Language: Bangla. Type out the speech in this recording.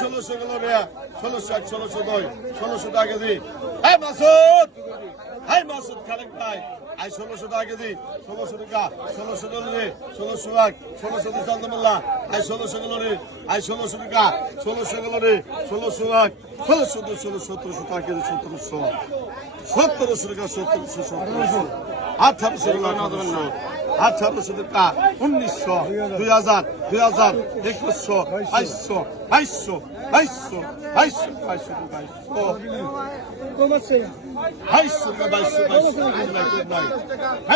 ষোলোশো গেল রে ষোলোশো এক ষোলোশো দুই ষোলোশো টাকা কেজি হ্যাঁ মাসুদ প্রায় আজ ষোলোশো টাকা কেজি, ষোলোশো টাকা, ষোলোশো ডলারে ষোলোশো লাখ ষোলোশো চান্দমোল্লা আজ ষোলোশো ডলারে আজ ষোলোশো টাকা, ষোলোশো ডলারে ষোলোশো লাখ ষোলোশো ষোলো সতেরোশো টাকা কেজি, সতেরোশো সতেরোশো টাকা, সতেরোশো সতেরোশো, আঠারোশো লাখ আঠারোশো আঠারোশো টাকা উনিশশো দুই হাজার দুই হাজার একুশশো বাইশশো বাইশশো বাইশশো বাইশশো বাইশশো বাইশশো বাইশশো বাইশশো বাইশশো